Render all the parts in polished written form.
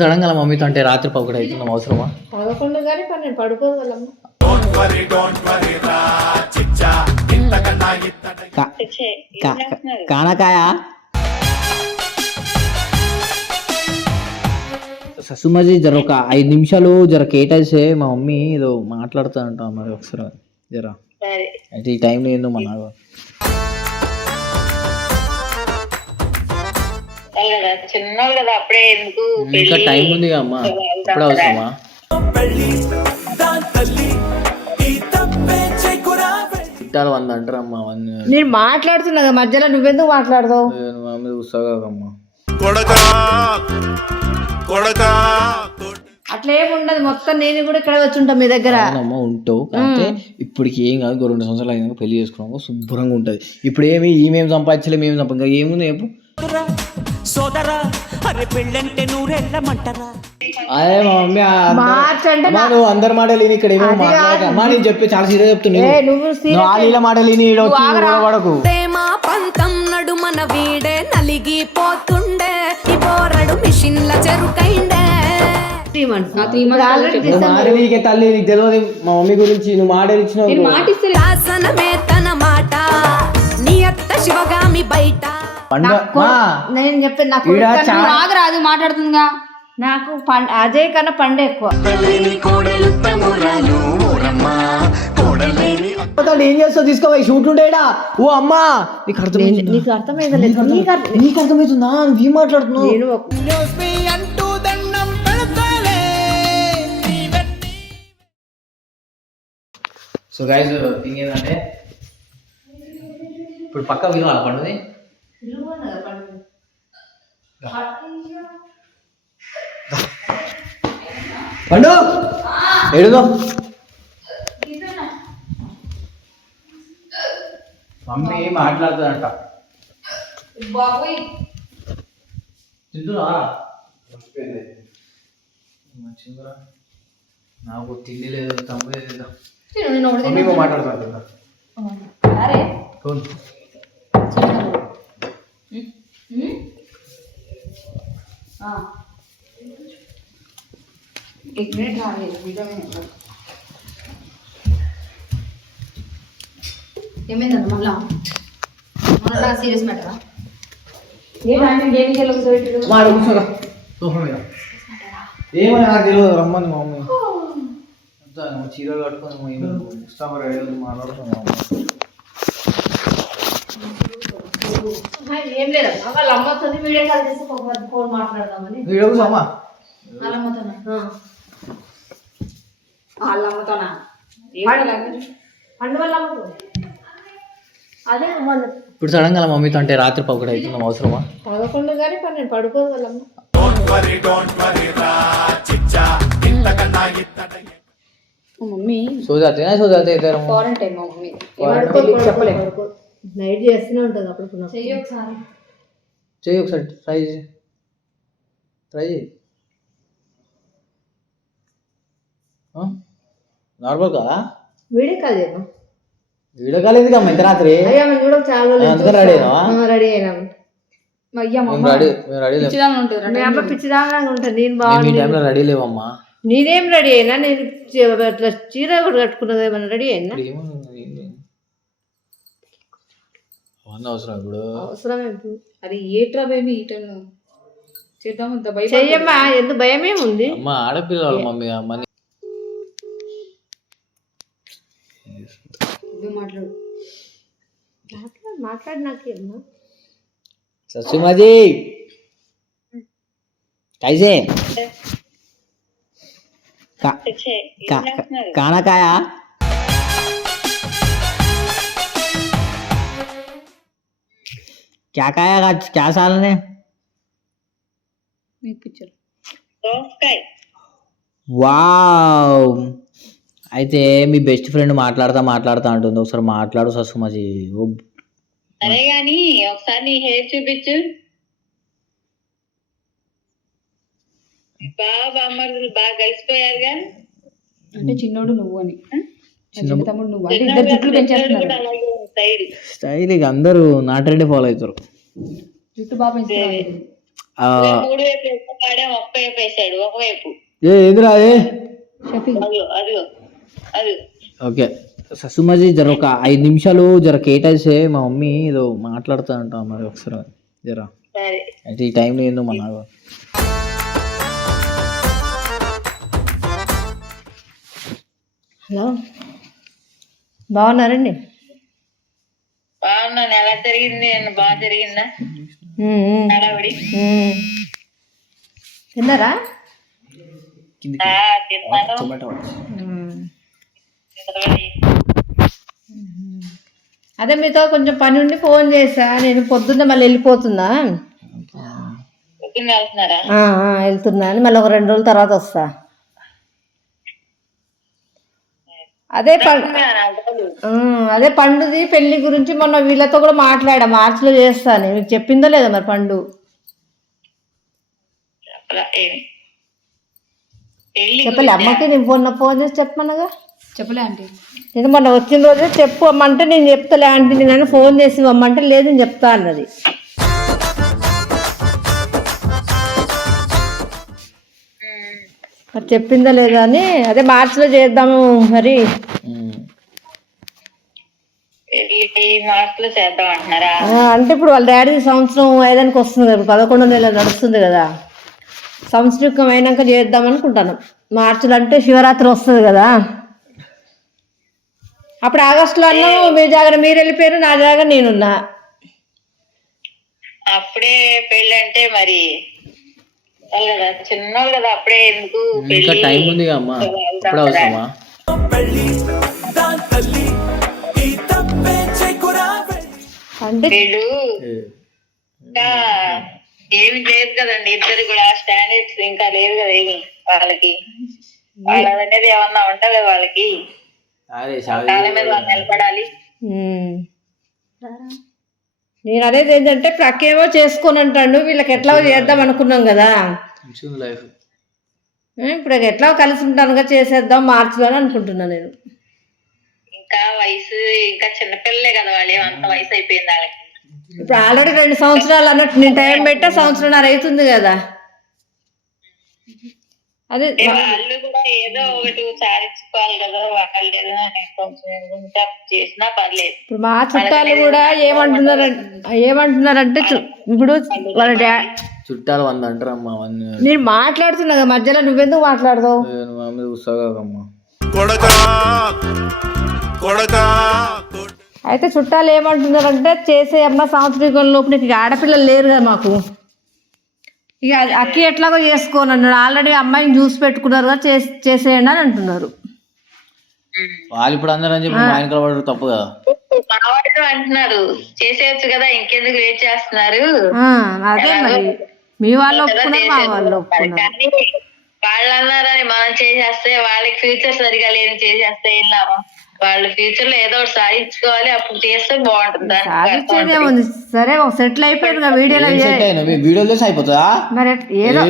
Sudden గా మమ్మీతో అంటే రాత్రి 11 అవుతుందాం అవసరమా? 11 కానీ 12 పడుకోదు వాళ్ళమ్మ. కానకాయ ససుమజీ జర ఒక 5 నిమిషాలు జర కేటాయిస్తే మా మమ్మీ ఏదో మాట్లాడుతానంట మరి ఒకసారి జర అయితే ఈ టైంలో ఏందో మన ఇంకా టైం ఉంది అమ్మా, అప్పుడే అవసరమా? తిట్టాలి 100 అంటారమ్మా. నేను మాట్లాడుతున్నా కదా మధ్యలో, నువ్వెందుకు మాట్లాడతావు? మమ్మీ చూస్తాగమ్మా. అట్లా ఏముండదు, మొత్తం నేను కూడా ఇక్కడ వచ్చి ఉంటా మీ దగ్గర. అమ్మ ఉంటావు అంటే ఇప్పటికి ఏం కాదు, 2 సంవత్సరాలు అయినాక పెళ్లి చేసుకున్నాము, శుభ్రంగా ఉంటది. ఇప్పుడు ఏమి ఈమెం సంపాదించలే, మేము సంపాదించ ఏముంది చెప్పు. అదే మా మమ్మీ నువ్వు అందరి మాటలు విని ఇక్కడ ఏమో మాట్లాడమ్మా. నేను చెప్పి చాలా సీరియస్ చెప్తున్నా, మాటలు విని పడకు. తల్లి నీకు తెలియదు మా మమ్మీ గురించి, నువ్వు మాట ఇచ్చినావు. నేను చెప్పాను నాకు రాదు మాట్లాడుతుందిగా, నాకు అజయ్ కన్నా పండే ఎక్కువ. ఏం చేస్తావు తీసుకోవాలి, షూట్లు ఉంటాయా? ఓ అమ్మా నీకు అర్థమైంది, నీకు అర్థమైందా? నీకు అర్థమవుతుందా? ఏం మాట్లాడుతున్నావు? సో గైస్ థింగ్ ఏంటంటే ఇప్పుడు పక్క విలువ పండుది పండు ఏడుదో మమ్మీ మాట్లాడుతుందంట. తింటున్నా మంచిగా నాకు తిండి లేదు, తమ్ముడు లేదు. మమ్మీ మాట్లాడుతుందా? ఏమైందన్న మళ్ళా సీరియస్ మ్యాటరా? ఏమని నాకు తెలియదు, రమ్మని మా మమ్మీ చీరలు కట్టుకొని మాట్లాడుతున్నాం. ఏం లేదు వాళ్ళ అమ్మతో వీడియో కాల్ చేసి ఫోన్ మాట్లాడదామని. వీడియో అమ్మా వాళ్ళ అమ్మతోనా? వాళ్ళ అమ్మతోనా? పండు వాళ్ళ అమ్మతో. అదే ఇప్పుడు సడన్ గా మమ్మీతో అంటే రాత్రి 11 అవుతుందాం అవసరమా? 11 కానీ 12 పడుకోదు వాళ్ళమ్మ. మమ్మీ ఫారెన్ టైం మా మమ్మీ చెప్పలేదు, నైట్ చేస్తూనే ఉంటుంది. అప్పుడు చెయ్యి ఒకసారి ట్రై చేయి. నార్మల్ కదా? వీడియో కాల్ చేయమా? వీడియో కాల్ ఎందుకు అమ్మ ఇంత రాత్రి? అయ్యా మేము చూడ చాలా రెడీ అయినాం. పిచ్చిదాగా ఉంటుంది. నేను బాగుంది రెడీ లేవమ్మా. నేనేం రెడీ అయినా, నేను చీర కూడా కట్టుకున్నది, ఏమన్నా రెడీ అయినా? అవసరమే అది ఏట్రా బేబీ ఈటను చేద్దాం. చెయ్యమ్మా, ఎందుకు భయం ఏముంది? అమ్మా ఆడపిల్లలు మమ్మీ అమ్మని మాట్లాడు నాకేమ్మా. ససుమజీ कैसे खाना खाया? क्या खाया आज? क्या साल ने? వావ్. అయితే మీ బెస్ట్ ఫ్రెండ్ మాట్లాడుతా అంటుంది, ఒకసారి మాట్లాడు ససుమజీ. సరే గాని ఒకసారి నీ హెయిర్ చూపించు. బాగా కలిసిపోయారుగా. అంటే చిన్నోడు నువ్వు అని, తమ్ముడు నువ్వు అంటే ఇద్దరు జుట్లు పెంచేస్తున్నారు. స్టైల్ ఇక అందరూ నాటరెడ్డి ఫాలో అవుతారు. జుట్టు బాగా పెంచుతారు. 3 వైపు వేస్తే వాడే ఒక్క వైపు వేసాడు ఒకవైపు. ఎదురా అదిగో ఓకే సుమజీ జర ఒక 5 నిమిషాలు జర కేటాయిస్తే మా మమ్మీ ఏదో మాట్లాడుతా అంట మరి ఒకసారి జరా సరే. అంటే ఈ టైంలో ఏందో మన హలో బాగున్నారండి? బాగున్నాను. ఎలా జరిగింది? బాగా జరిగిందా హడావిడి? తిన్నారా? తిన్నాను. అదే మీతో కొంచెం పని ఉండి ఫోన్ చేసా. నేను పొద్దున్న మళ్ళీ వెళ్ళిపోతున్నా. వెళ్తున్నా అని మళ్ళీ ఒక 2 రోజుల తర్వాత వస్తా. అదే పండుది పెళ్లి గురించి మొన్న వీళ్ళతో కూడా మాట్లాడా. మార్చిలో చేస్తాను. మీకు చెప్పిందో లేదా మరి పండు? చెప్పలే అమ్మకి? నేను ఫోన్ చేసి చెప్పమన్నగా. చెప్పలే ఆంటీ. నేను మొన్న వచ్చిన రోజే చెప్పు అమ్మంటే నేను చెప్తలే ఆంటీ, నేను ఫోన్ చేసి అమ్మంటే లేదు నేను చెప్తా అన్నది. మరి చెప్పిందా లేదా అని. అదే మార్చిలో చేద్దాము మరి. అంటే ఇప్పుడు వాళ్ళ డాడీ సంవత్సరం అయ్యేదానికి వస్తుంది కదా, 11వ నెల నడుస్తుంది కదా. సంవత్సరం అయినాక చేద్దాం అనుకుంటాను. మార్చిలో అంటే శివరాత్రి వస్తుంది కదా. అప్పుడు ఆగస్టులో అన్నాము మీ జాగ్రత్త మీరు వెళ్ళిపోయారు, నా జాగ్రత్త నేనున్నా. అప్పుడే పెళ్ళి అంటే మరి చిన్నోళ్ళు కదా, అప్పుడే ఎందుకు టైం ఉంది అమ్మా. అంటే వీళ్ళు ఇంకా ఏమి లేదు కదండి. ఇద్దరు కూడా స్టాండర్డ్స్ ఇంకా లేదు కదా ఏమి వాళ్ళకి. వాళ్ళనేది ఏమన్నా ఉండాలి వాళ్ళకి. కాళ్ళ మీద వాళ్ళు నిలబడాలి. నేను అనేది ఏంటంటే ప్రక్కేమో చేసుకొని అంటాడు. వీళ్ళకి ఎట్లా చేద్దాం అనుకున్నాం కదా. ఇప్పుడు ఎట్లా కలిసి ఉంటానుగా చేసేద్దాం మార్చిలోనే అనుకుంటున్నాను నేను. ఇంకా వయసు ఇంకా చిన్నపిల్లలే కదా వాళ్ళు. ఏమంత వయసు అయిపోయింది వాళ్ళకి. ఇప్పుడు ఆల్రెడీ 2 సంవత్సరాలు అన్నట్టు నేను టైం పెట్టా 1.5 సంవత్సరం అవుతుంది కదా. అదే వాళ్ళు కూడా ఏదో ఒకటి సాధించుకోవాలి కదా. వాళ్ళు చేసినా పర్లేదు. ఇప్పుడు మా చుట్టాలు కూడా ఏమంటున్నారంటే ఇప్పుడు వాళ్ళ చుట్టాలు 100 అంటారమ్మా. నేను మాట్లాడుతున్నా కదా మధ్యలో, నువ్వెందుకు మాట్లాడదావు? అయితే చుట్టాలు ఏమంటున్నారంటే చేసే అమ్మ సంవత్సరం లోపు నీకు ఆడపిల్లలు లేరు కదా మాకు, ఇక అక్కి ఎట్లాగో చేసుకోని అన్నాడు. ఆల్రెడీ అమ్మాయిని చూసి పెట్టుకున్నారు కదా, చేసేయండి అని అంటున్నారు వాళ్ళు. ఇప్పుడు అందరూ అని చెప్పి మా ఇంట్లో పడరు తప్పు కదా. మావాళ్ళు అంటున్నారు చేసేయచ్చు కదా, ఇంకెందుకు వెయిట్ చేస్తున్నారు. అదే మరి మీ వాళ్ళు ఒప్పుకున్నారు, మా వాళ్ళు ఒప్పుకున్నారు. వాళ్ళు అన్నారని మనం చేసేస్తే వాళ్ళకి ఫ్యూచర్ సరిగా లేదు, చేసేస్తే ఏం లాభం. వాళ్ళ ఫ్యూచర్ లో ఏదో ఒకటి సాధించుకోవాలి, అప్పుడు చేస్తే బాగుంటుంది. సాధించేదేముంది, సరే ఒక సెటిల్ అయిపోయారు వీడియోలో అయిపోతుందా మరి. ఏదో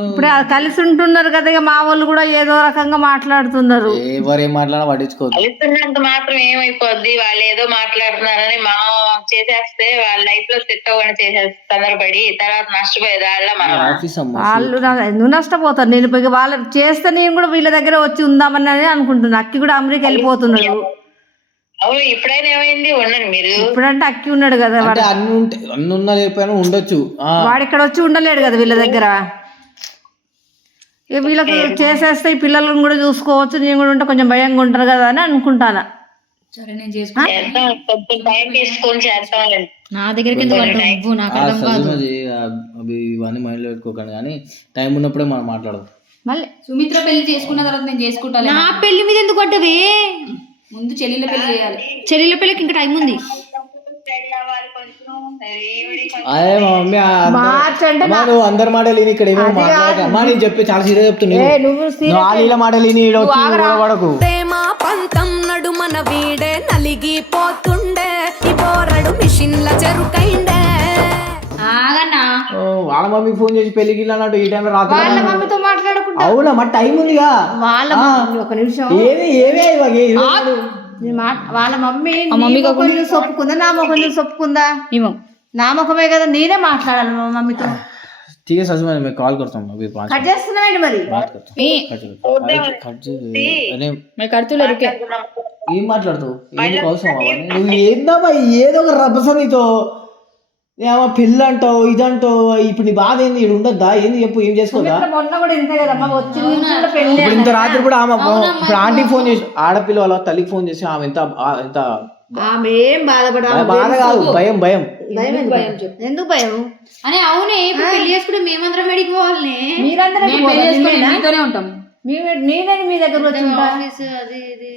ఇప్పుడు కలిసి ఉంటున్నారు కదా, ఇక మా వాళ్ళు కూడా ఏదో రకంగా మాట్లాడుతున్నారు. ఎవరేం మాట్లాడినా పట్టించుకోదు. కలిసినంత మాత్రం ఏమైపోద్ది. వాళ్ళు ఏదో మాట్లాడుతున్నారని మనం చేసేస్తే వాళ్ళ లైఫ్ లో సెట్ అవ్వని చేసేస్తే తొందరపడి తర్వాత నష్టపోయేది వాళ్ళు. ఎందుకు నష్టపోతారు? నేను వాళ్ళు చేస్తే నేను కూడా వీళ్ళ దగ్గర వచ్చి ఉందామని అనుకుంటున్నా. అక్కి కూడా అమెరికా వెళ్ళిపోతున్నాడు. ఇప్పుడైనా ఏమైంది ఉండండి మీరు. ఇప్పుడంటే అక్కి ఉన్నాడు కదా, ఉండొచ్చు. వాడు ఇక్కడ వచ్చి ఉండలేడు కదా వీళ్ళ దగ్గర. వీళ్ళకి చేసేస్తే ఈ పిల్లలను కూడా చూసుకోవచ్చు, నేను కూడా ఉంటే కొంచెం భయంగా ఉంటారు కదా అని అనుకుంటానా. సరే నేను నా దగ్గరికి ఇవన్నీ మైండ్ లో పెట్టుకోకండి, కానీ టైం ఉన్నప్పుడే మనం మాట్లాడదాం. మళ్ళీ సుమిత్ర పెళ్లి చేసుకున్న తర్వాత నేను చేసుకుంటా. నా పెళ్లి మీద ఎందుకు పడ్డవే? ముందు చెల్లెల పెళ్లి చేయాలి. చెల్లెల పెళ్లికి ఇంకా టైం ఉంది. అదే మా మమ్మీ నువ్వు అందరి మాటలు విని ఇక్కడ ఏమో మాట్లాడకమ్మా. నేను చెప్పి చాలా సీరియస్ చెప్తున్నా. మాటలు విని పడకు. నడుమన వీడే నలిగిపోతుండే ఈ పోరడు మిషన్ల చెరుకైండే. వాళ్ళ మమ్మీ ఫోన్ చేసి పెళ్లికి అన్నట్టు ఈ టైంలో రాత్రి వాళ్ళ మమ్మీతో మాట్లాడుకుంటా. అవునా మరి టైం ఉందిగా. వాళ్ళ ఒక నిమిషం వాళ్ళ మమ్మీ ఒప్పుకుందా, నా మొక్కలు చూసి ఒప్పుకుందా? నా ముఖమే కదా, నేనే మాట్లాడాలి మా మమ్మీతో. ठीक है सच में मैं कॉल करता हूँ अभी 5 కట్ చేస్తున్నావేంటి మరి? बात करता हूँ కట్ అనే मैं करती हूँ रुके ఏం మాట్లాడుతావు ఎందుకు అవసరం అవన్నీ నువ్వు ఏందమ్మా ఏదో ఒక రభస నీతో ఏమో పెళ్ళి అంటావు ఇదంటావు ఇప్పుడు నీ బాధ ఏంది ఇక్కడ ఉండద్దా ఏంది చెప్పు ఏం చేసుకోదా మొన్న కూడా ఇంతే కదమ్మా, వచ్చిన నుంచి కూడా పెళ్ళి. ఇప్పుడు ఇంత రాత్రి కూడా ఆమె ఇప్పుడు ఆంటీకి ఫోన్ చేసి ఆడపిల్ల వాళ్ళ తల్లికి ఫోన్ చేసి ఆమె ఎంత ఎంత ఆమె ఏం బాధపడాలి? బాధ కాదు భయం భయం ఎందుకు భయం అని? అవునే ఇప్పుడు పెళ్లి చేసుకుంటే మేమందరం వెడికి పోవాలనే. మీరందరూ మీతోనే ఉంటాం. నేనే మీ దగ్గర వచ్చి ఉంటా. ఆఫీస్ అది ఇది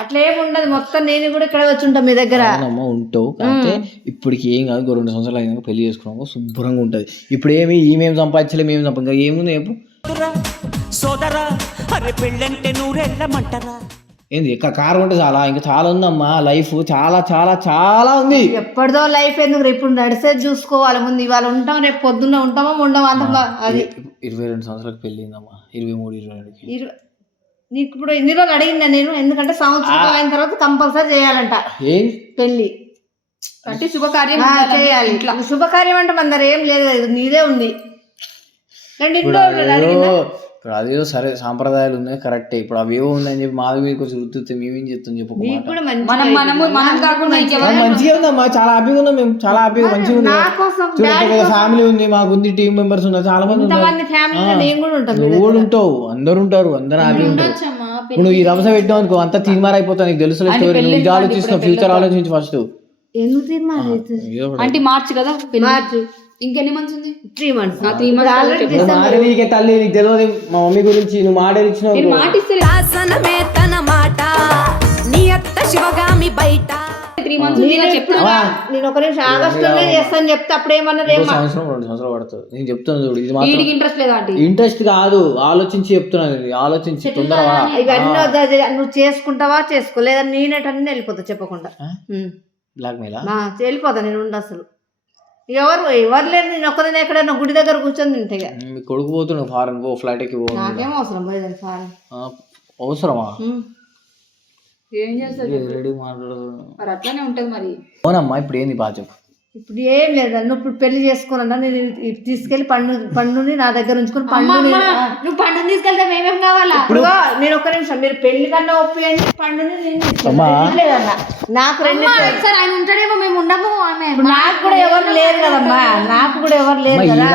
అట్లా ఏముండదు, మొత్తం నేను కూడా ఇక్కడ వచ్చి ఉంటా మీ దగ్గర. అమ్మ ఉంటావు అంటే ఇప్పటికి ఏం కాదు 2 సంవత్సరాలు అయినాక పెళ్లి చేసుకున్నాము శుభ్రంగా ఉంటది. ఇప్పుడు ఏమి ఈమెం సంపాదించలే మేము సంపాదించ ఏముంది చెప్పు సోదరా అరే పెళ్ళంటే నూరెళ్ళమంటారా ఏంది కారు ఉంటే చాలా ఇంకా చాలా ఉందమ్మా లైఫ్ చాలా చాలా చాలా ఉంది. ఎప్పటిదో లైఫ్ ఎందుకు, ఇప్పుడు నడిసేది చూసుకోవాలి ముందు. ఇవాళ ఉంటాం, రేపు పొద్దున్న ఉంటామో ఉండమో అంత అది. 22 సంవత్సరాలకు పెళ్ళి అయిందమ్మా 23-22 నీకు ఇప్పుడు ఇన్ని రోజులు అడిగిందా నేను, ఎందుకంటే సంవత్సరం అయిన తర్వాత కంపల్సరీ చేయాలంట ఏం పెళ్లి. అంటే శుభకార్యం చేయాలి. శుభకార్యం అంటే మన దగ్గర ఏం లేదు, ఇది నీదే ఉంది. ఇప్పుడు అదేదో సరే సాంప్రదాయాలు ఉన్నాయి కరెక్టే. ఇప్పుడు అవి ఏవో ఉన్నాయని చెప్పి మాది మీకు గుర్తుతే మేమేం చెప్తాం చెప్పు. మంచిగా ఉందమ్మా, చాలా హ్యాపీగా ఉన్నాం మేము, చాలా హ్యాపీగా మంచిగా ఉంది. ఫ్యామిలీ ఉంది, మాకు ఉంది, టీమ్ మెంబర్స్ ఉన్నారు, చాలా మంది నువ్వు కూడా ఉంటావు, అందరు ఉంటారు, అందరు హ్యాపీ ఉంటారు. ఇప్పుడు నువ్వు ఈ రభస పెట్టావు అనుకో అంతా తీర్మార్ అయిపోతా, నీకు తెలుసు స్టోరీ. నువ్వు ఇది ఆలోచిస్తున్నావు, ఫ్యూచర్ ఆలోచించు ఫస్ట్. ఎందుకు తీర్మానం అంటే మార్చి కదా, మార్చి ఇంకెన్ని మంత్స్ ఉంది? 3 months. నీకే తల్లి నీకు తెలియదు మా మమ్మీ గురించి. నువ్వు మాట ఇచ్చినావు, శాసనమే తన మాట నీ అత్త శివగామి బయట 3 months నేను ఒక నిమిషం ఆగస్టులోనే చేస్తాను చెప్తే అప్పుడు ఏమన్నా 2 సంవత్సరాలు పడుతుంది. నేను చెప్తాను చూడు, ఇది మాత్రం ఇంట్రెస్ట్ లేదా? ఇంట్రెస్ట్ కాదు, ఆలోచించి చెప్తున్నాను, ఆలోచించి తొందరగా. ఇవన్నీ నువ్వు చేసుకుంటావా చేసుకో, లేదా నేనేటన్నీ వెళ్ళిపోతా చెప్పకుండా. బ్లాక్ మెయిల్ వెళ్ళిపోతా నేను ఉండ. అసలు ఎవరు లేరు, నేను ఒక్కదాన్ని ఎక్కడైనా గుడి దగ్గర కూర్చొని తింటే. మీ కొడుకు పోతున్నావు ఫారెన్ పో, ఫ్లైట్ ఎక్కి పో. నాకేం అవసరం పోయేదాన్ని ఫారెన్. అవసరమా? ఏం చేస్తారు రెడీ మాట్లాడు మరి, అట్లానే ఉంటది మరి. అవునమ్మా ఇప్పుడు ఏంది బాగా చెప్పు. ఇప్పుడు ఏం లేదన్న, నువ్వు ఇప్పుడు పెళ్లి చేసుకోనన్నా నేను తీసుకెళ్లి పండుని నా దగ్గర ఉంచుకొని నువ్వు పండుని తీసుకెళ్తే మేమేం కావాలా? నేను ఒక్క నిమిషం, మీరు పెళ్లి కన్నా ఒప్పియండి, పండుని నేను లేదన్నా. నాకు సార్ ఆయన ఉంటాడేమో, మేము ఉండము. నాకు కూడా ఎవరు లేరు కదమ్మా, నాకు కూడా ఎవరు లేరు కదా.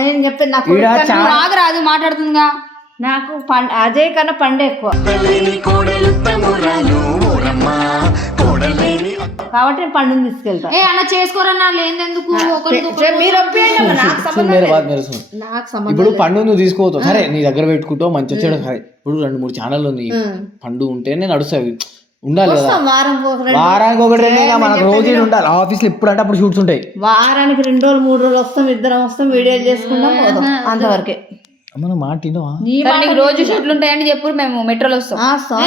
నేను చెప్పేది నాకు రాదు మాట్లాడుతుందిగా. నాకు అజయ్ కన్నా పండు ఎక్కువ కాబట్టి నేను పండుని తీసుకెళ్తా. అలా చేసుకోరన్నా లేదెందుకు? మీరు ఒప్పియండి, నాకు సంబంధం. ఇప్పుడు పండు నువ్వు తీసుకోవద్దు సరే, నీ దగ్గర పెట్టుకుంటావు మంచి వచ్చాడు సరే. ఇప్పుడు 2-3 ఛానళ్ళు ఉన్నాయి, పండు ఉంటేనే నడుస్తాయి, ఉండాలి కదా. వారానికి 1-2 మనకు రోజు ఉండాలి. ఆఫీస్ లో ఇప్పుడు అంటే అప్పుడు షూట్స్ ఉంటాయి. వారానికి 2 రోజులు 3 రోజులు వస్తాం, ఇద్దరం వస్తాం, వీడియోలు చేసుకుంటాం, పోతాం, అంతవరకే. మన మాట రోజు షూట్లు ఉంటాయని చెప్పు, మేము మెట్రోలో వస్తాం.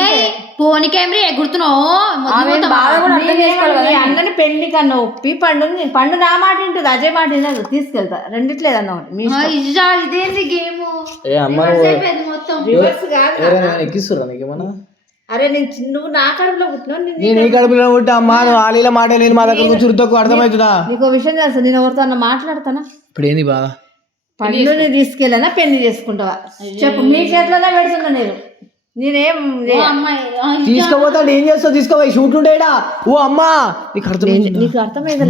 పోనీ కెమెరా ఎగురుతున్నావు. అన్నని పెళ్లి కన్నా ఒప్పి పండు నా మాట ఉంటుంది, అజయ్ మాట వినదు, తీసుకెళ్తా. రెండిట్లేదన్నా ఇదేంటి గేమ్ మొత్తం ఎక్కిస్తురా నీకేమన్నా? అరే నువ్వు నా కడుపులో పుట్టినావు, నేను నీ కడుపులో పుట్టా అమ్మా. నువ్వు ఆలీల మాట నేను మా దగ్గర చురుతకు అర్థమవుతుందా? నీకు విషయం తెలుసా, నేను ఎవరితో అన్న మాట్లాడతానా? ఇప్పుడు ఏంది బాగా? పండుని తీసుకెళ్ళానా పెళ్లి చేసుకుంటావా చెప్పు, మీ చేతిలోనే పెడుతున్నా నేను. నేనేం తీసుకోపోతాడు, ఏం చేస్తావు? తీసుకోపోయి షూట్ ఉంటాయిడా. ఓ అమ్మా నీకు అర్థమైంది, నీకు అర్థమైందా?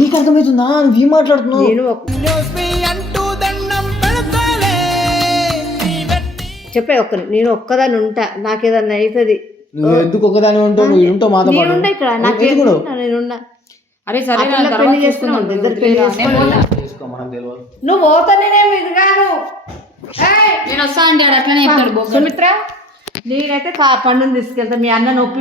నీకు అర్థమవుతుందా? నువ్వు ఏం మాట్లాడుతున్నావు? చెప్పే ఒక్కరి, నేను ఒక్కదాన్ని ఉంటా, నాకేదన్నా అవుతుంది. నువ్వు ఎందుకు ఒక్కదాన్ని ఉంటావు? నువ్వు ఉంటావు మాతో పాటు. నేనుంటా ఇక్కడ, నేనున్నా. అరే సరే పెళ్లి చేసుకున్నాం, ఇద్దరు పెళ్లి చేసుకున్నాం. నువ్వు పోతా నేనేమి ఇది కాదు. నేను వస్తా అంటే అట్లనే చెప్తాడు సుమిత్ర, నేనైతే పండుని తీసుకెళ్తా, మీ అన్న నొప్పి